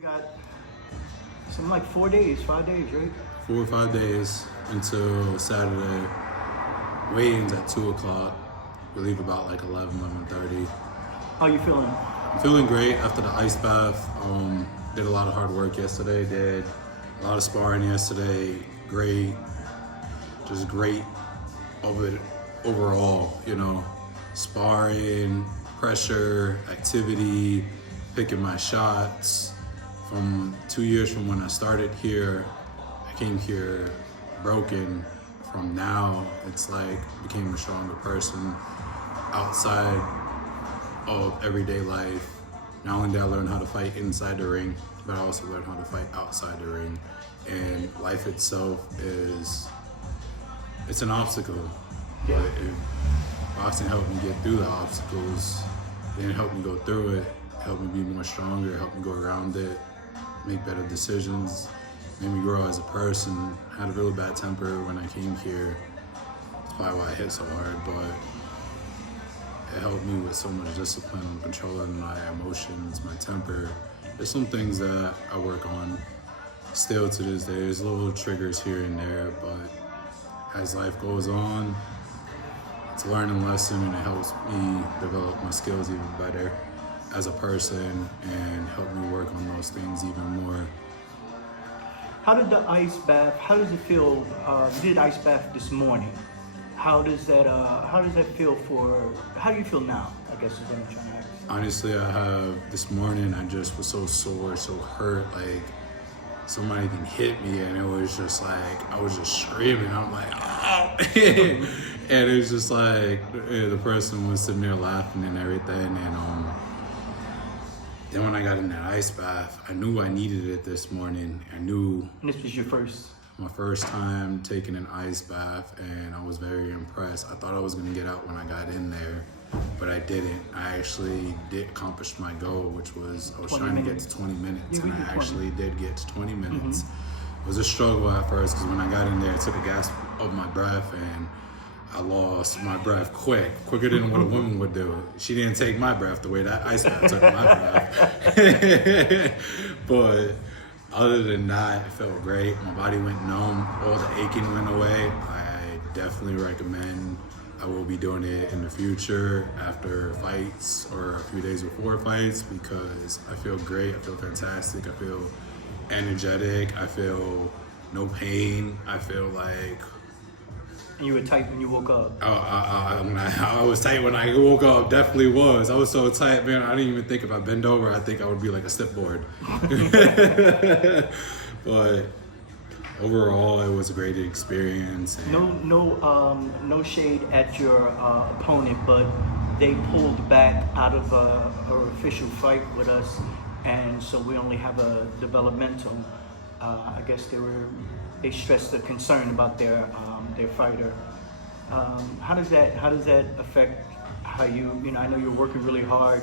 We got something like 4 days, 5 days, right? 4 or 5 days until Saturday. Weigh-ins at 2 o'clock. We leave about like 11:30. How you feeling? I'm feeling great after the ice bath. Did a lot of hard work yesterday. Did a lot of sparring yesterday. Great. Just great of it overall, sparring, pressure, activity, picking my shots. From 2 years from when I started here, I came here broken. From now, it's like I became a stronger person outside of everyday life. Not only did I learn how to fight inside the ring, but I also learned how to fight outside the ring. And life itself it's an obstacle. But boxing helped me get through the obstacles, then it helped me go through it, helped me be more stronger, helped me go around it, make better decisions, made me grow as a person. I had a really bad temper when I came here. That's probably why I hit so hard, but it helped me with so much discipline, controlling my emotions, my temper. There's some things that I work on still to this day. There's little triggers here and there, but as life goes on, it's a learning lesson, and it helps me develop my skills even better as a person and help me work on those things even more. How did the ice bath? How does it feel? You did ice bath this morning. How does that feel for? How do you feel now? I guess is what I'm trying to ask. Honestly, this morning I just was so sore, so hurt. Like somebody can hit me, and it was just like I was just screaming. I'm like, oh! And it was just like the person was sitting there laughing and everything, and then when I got in that ice bath, I knew I needed it this morning. I knew. And this was your first? My first time taking an ice bath, and I was very impressed. I thought I was gonna get out when I got in there, but I didn't. I actually did accomplish my goal, which was I was trying to get to 20 minutes, and I actually did get to 20 minutes. It was a struggle at first, because when I got in there, I took a gasp of my breath, and I lost my breath quicker than what a woman would do. She didn't take my breath the way that ice bath took my breath. But other than that, it felt great. My body went numb. All the aching went away. I definitely recommend. I will be doing it in the future after fights or a few days before fights, because I feel great. I feel fantastic. I feel energetic. I feel no pain. I feel like. And you were tight when you woke up. I was tight when I woke up. Definitely was. I was so tight, man. I didn't even think if I bend over, I think I would be like a step board. But overall, it was a great experience. No shade at your opponent, but they pulled back out of her official fight with us, and so we only have a developmental. I guess they stressed the concern about their fighter. How does that affect how you I know you're working really hard,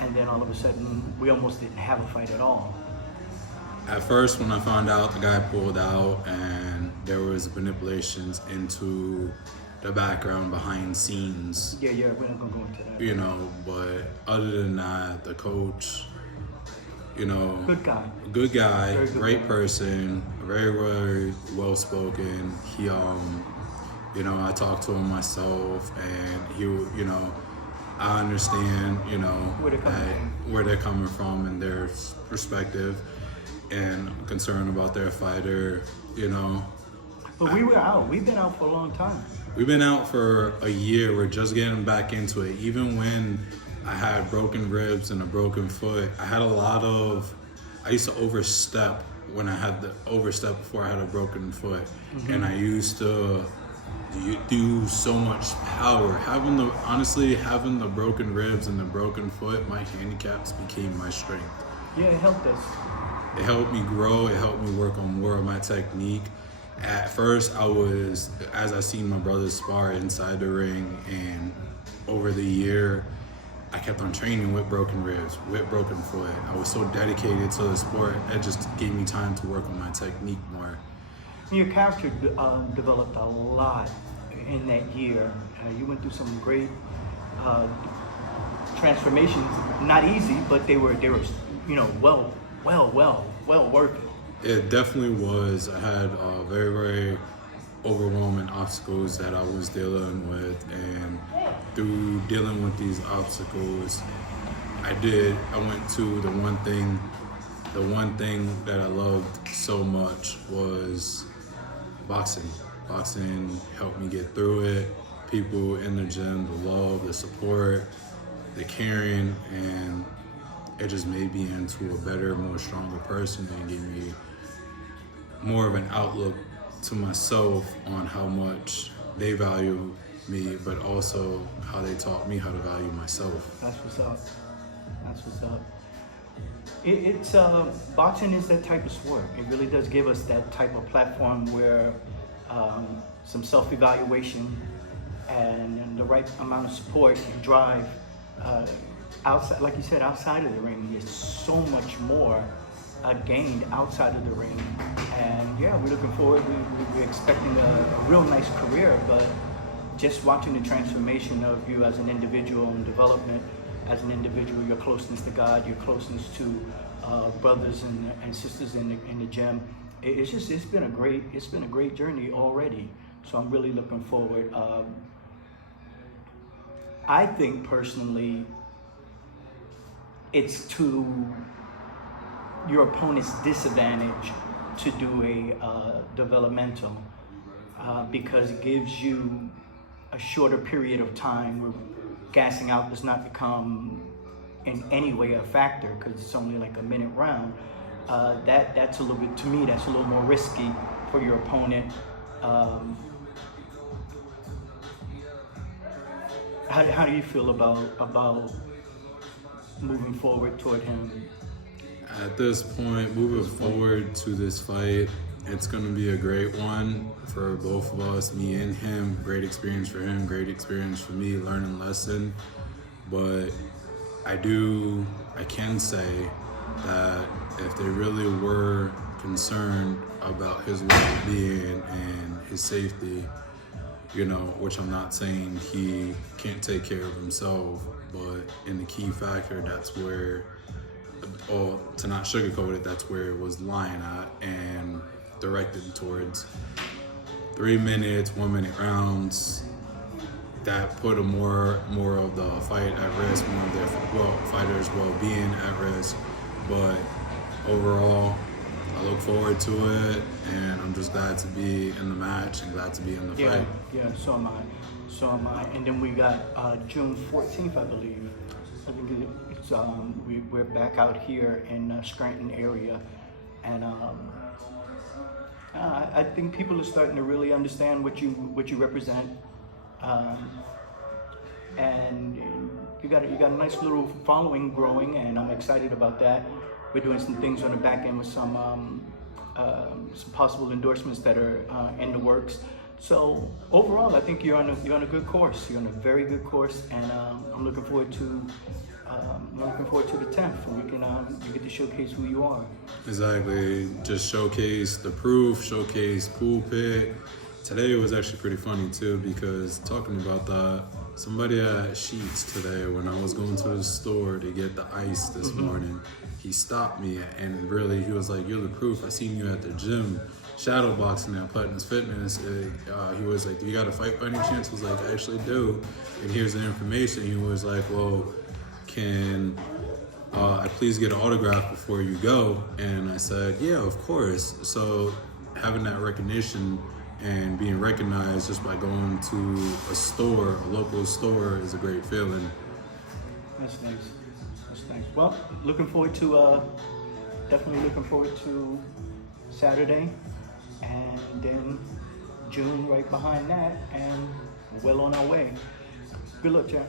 and then all of a sudden we almost didn't have a fight at all. At first, when I found out the guy pulled out and there was manipulations into the background behind scenes. Yeah, we're not gonna go into that. But other than that, the coach, good guy, great person, very, very well spoken. He, I talked to him myself, and he, I understand, where they're coming from and their perspective, and concern about their fighter, But we were out. We've been out for a long time. We've been out for a year. We're just getting back into it. Even when I had broken ribs and a broken foot, I used to overstep when I had the overstep before I had a broken foot. And I used to do so much power. Having the broken ribs and the broken foot, my handicaps became my strength. Yeah, it helped us. It helped me grow. It helped me work on more of my technique. At first, as I seen my brothers spar inside the ring, and over the year, I kept on training with broken ribs, with broken foot. I was so dedicated to the sport, it just gave me time to work on my technique more. Your character developed a lot in that year. You went through some great transformations. Not easy, but they were well well worth it. It definitely was. I had very, very overwhelming obstacles that I was dealing with, and through dealing with these obstacles, I went to the one thing that I loved so much was boxing. Boxing helped me get through it. People in the gym, the love, the support, the caring, and it just made me into a better, more stronger person and gave me more of an outlook to myself on how much they value me, but also how they taught me how to value myself. That's what's up. That's what's up. It's boxing is that type of sport. It really does give us that type of platform where some self-evaluation and the right amount of support and drive outside, like you said, outside of the ring. There's so much more gained outside of the ring, and yeah, we're looking forward. We're expecting a real nice career, but just watching the transformation of you as an individual and development as an individual, your closeness to God, your closeness to brothers and sisters in the gym. It's been a great journey already. So I'm really looking forward. I think personally, it's to your opponent's disadvantage to do a developmental because it gives you a shorter period of time where gassing out does not become in any way a factor because it's only like a minute round. That's a little bit, to me, that's a little more risky for your opponent. How do you feel about moving forward toward him? At this point, moving forward to this fight, it's going to be a great one for both of us, me and him. Great experience for him, great experience for me, learning lesson. But I can say that if they really were concerned about his well-being and his safety, which I'm not saying he can't take care of himself, but in the key factor, that's where, to not sugarcoat it, that's where it was lying at and directed towards 3 minutes, 1 minute rounds. That put more of the fight at risk, more of their fighters' well-being at risk. But overall, I look forward to it, and I'm just glad to be in the match and glad to be in the fight. Yeah, so am I. And then we got June 14th, I believe. I think it's we're back out here in Scranton area, and I think people are starting to really understand what you represent, and you got a nice little following growing, and I'm excited about that. We're doing some things on the back end with some possible endorsements that are in the works. So overall, I think you're on a good course. You're on a very good course, and I'm looking forward to the 10th, and you get to showcase who you are. Exactly. Just showcase the proof, showcase pool pit. Today was actually pretty funny too, because talking about that, somebody at Sheets today, when I was going to the store to get the ice this morning, he stopped me and really, he was like, "You're the proof. I seen you at the gym shadow boxing at Platinum's Fitness." He was like, "Do you got a fight by any chance?" I was like, "I actually do. And here's the information." He was like, "Well, can I please get an autograph before you go?" And I said, "Yeah, of course." So having that recognition and being recognized just by going to a local store, is a great feeling. That's nice. Well, definitely looking forward to Saturday, and then June right behind that, and well on our way. Good luck, Jack.